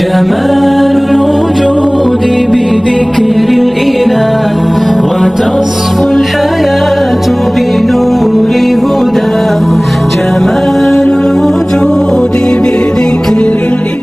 جمال الوجود بذكر الإله وتصفو الحياة بنور هدى جمال الوجود بذكر الإله.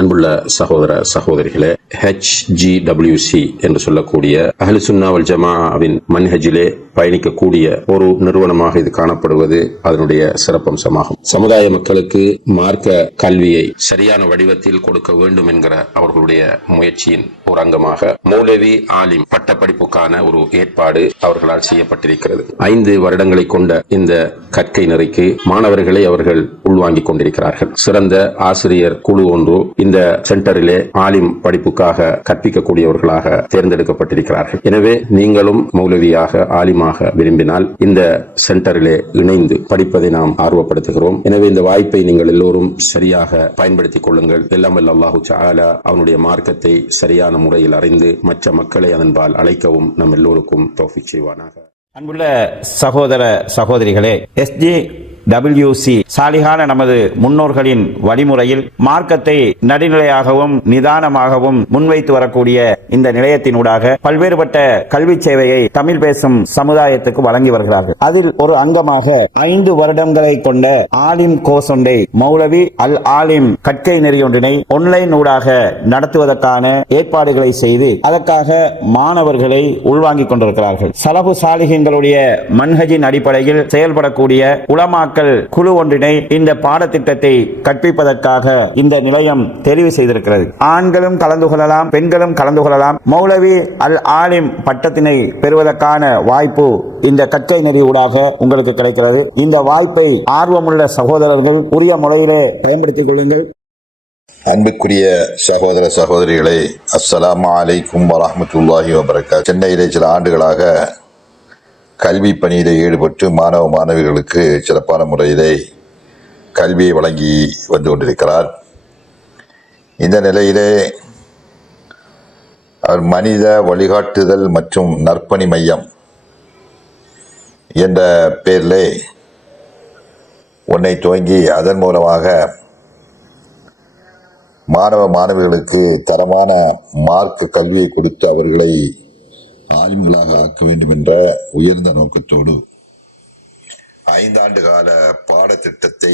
அன்புள்ள சகோதர சகோதரிகளே, HGWC என்று சொல்லக்கூடிய அஹ்லு சுன்னா வல் ஜமாஅவின் மன்ஹஜிலே பயணிக்கக்கூடிய ஒரு நிறுவனமாக இது காணப்படுவது அதனுடைய சிறப்பம்சமாகும். சமுதாய மக்களுக்கு மார்க்க கல்வியை சரியான வடிவத்தில் கொடுக்க வேண்டும் என்கிற அவர்களுடைய முயற்சியின் ஒரு அங்கமாக மௌலவி ஆலிம் பட்டப்படிப்புக்கான ஒரு ஏற்பாடு அவர்களால் செய்யப்பட்டிருக்கிறது. 5 வருடங்களை கொண்ட இந்த கற்கை நெறிக்கு மாணவர்களை அவர்கள் உள்வாங்கிக் கொண்டிருக்கிறார்கள். சிறந்த ஆசிரியர் குழு ஒன்று இந்த சென்டரிலே ஆலிம் படிப்புக்காக கற்பிக்கக்கூடியவர்களாக தேர்ந்தெடுக்கப்பட்டிருக்கிறார்கள். எனவே நீங்களும் மௌலவியாக ஆலிமாக விரும்பினால் இந்த சென்டரிலே இணைந்து படிப்பதை நாம் ஆர்வப்படுத்துகிறோம். எனவே இந்த வாய்ப்பை நீங்கள் எல்லோரும் சரியாக பயன்படுத்திக் கொள்ளுங்கள். எல்லாம் வல்ல அல்லாஹு தஆலா அவனுடைய மார்க்கத்தை சரியான முறையில் அறிந்து மற்ற மக்களை அதன்பால் அழைக்கவும் நம் எல்லோருக்கும் தௌஃபீக் செய்வானாக. அன்புள்ள சகோதர சகோதரிகளே, SGWC சாலிகான நமது முன்னோர்களின் வழிமுறையில் மார்க்கத்தை நடுநிலையாகவும் நிதானமாகவும் முன்வைத்து வரக்கூடிய இந்த நிலையத்தினூடாக பல்வேறுபட்ட கல்வி சேவையை தமிழ் பேசும் சமுதாயத்துக்கு வழங்கி வருகிறார்கள். அதில் ஒரு அங்கமாக 5 வருடங்களை கொண்ட ஆலிம் கோர்ஸ் ஒன்றை மௌலவி அல் ஆலிம் கற்கை நெறியொன்றினை ஆன்லைன் ஊடாக நடத்துவதற்கான ஏற்பாடுகளை செய்து அதற்காக மாணவர்களை உள்வாங்கிக் கொண்டிருக்கிறார்கள். சலபு சாலிஹின்களுடைய மன்ஹஜின் அடிப்படையில் செயல்படக்கூடிய உலமாக்கள் குழு ஒன்றினை இந்த பாடத்திட்டத்தை கற்பிப்பதற்காக இந்த நிலையம் தெரிவு செய்திருக்கிறது. ஆண்களும் கலந்து கொள்ளலாம், பெண்களும் கலந்து கொள்ளலாம். மௌலவி அல் ஆலிம் பட்டத்தினை பெறுவதற்கான வாய்ப்பு இந்த கற்கை நெறி ஊடாக உங்களுக்கு கிடைக்கிறது. இந்த வாய்ப்பை ஆர்வமுள்ள சகோதரர்கள் உரிய முறையிலே பயன்படுத்திக் கொள்ளுங்கள். அன்புக்குரிய சகோதர சகோதரிகளே, அஸ்ஸலாமு அலைக்கும் வரஹ்மத்துல்லாஹி வபரகாத்துஹு. சென்னையிலே சில ஆண்டுகளாக கல்வி பணியிலே ஈடுபட்டு மாணவ மாணவிகளுக்கு சிறப்பான முறையிலே கல்வியை வழங்கி வந்து கொண்டிருக்கிறார். இந்த நிலையிலே அவர் மனித வழிகாட்டுதல் மற்றும் நற்பணி மையம் என்ற பெயரிலே ஒன்றை துவங்கி அதன் மூலமாக மாணவ மாணவிகளுக்கு தரமான மார்க்க கல்வியை கொடுத்து அவர்களை ஆலிம்களாக ஆக்க வேண்டும் என்ற உயர்ந்த நோக்கத்தோடு 5 ஆண்டு கால பாடத்திட்டத்தை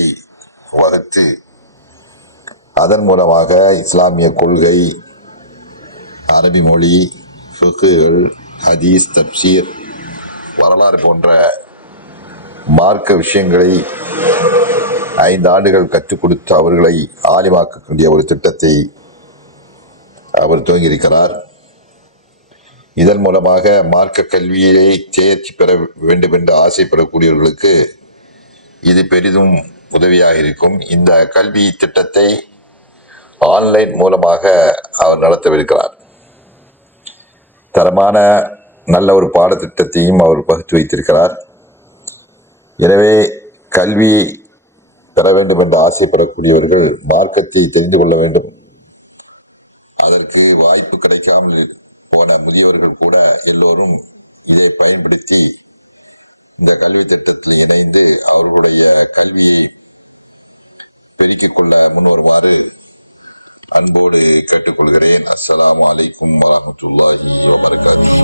வகுத்து அதன் மூலமாக இஸ்லாமிய கொள்கை, அரபி மொழி, ஃபிக்ஹுகள், ஹதீஸ், தப்சீர், வரலாறு போன்ற மார்க்க விஷயங்களை 5 ஆண்டுகள் கற்றுக் கொடுத்து அவர்களை ஆலிமாக்கக்கூடிய ஒரு திட்டத்தை அவர் துவங்கியிருக்கிறார். இதன் மூலமாக மார்க்க கல்வியிலே தேர்ச்சி பெற வேண்டும் என்று ஆசைப்படக்கூடியவர்களுக்கு இது பெரிதும் உதவியாக இருக்கும். இந்த கல்வி திட்டத்தை ஆன்லைன் மூலமாக அவர் நடத்தவிருக்கிறார். தரமான நல்ல ஒரு பாடத்திட்டத்தையும் அவர் வகுத்து வைத்திருக்கிறார். எனவே கல்வி பெற வேண்டும் என்று ஆசைப்படக்கூடியவர்கள் மார்க்கத்தை தெரிந்து கொள்ள வேண்டும். அதற்கு வாய்ப்பு கிடைக்காமல் போன முதியவர்கள் கூட எல்லோரும் இதை பயன்படுத்தி இந்த கல்வி திட்டத்தில் இணைந்து அவர்களுடைய கல்வியை பெருக்கிக் கொள்ள முன்வருமாறு அன்போடு கேட்டுக்கொள்கிறேன். அஸ்ஸலாமு அலைக்கும் வரஹ்மத்துல்லாஹி வபரகாத்துஹு.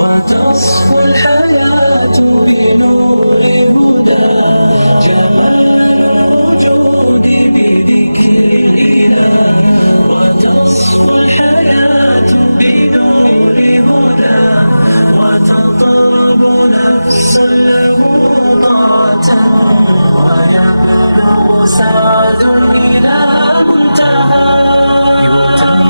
وتصفو الحياة بنور هدى جمال الوجود بذكر الإله وتصفو الحياة بنور هدى وتطرب نفس له طاعة ويبلغ سعد إلى منتهى يتم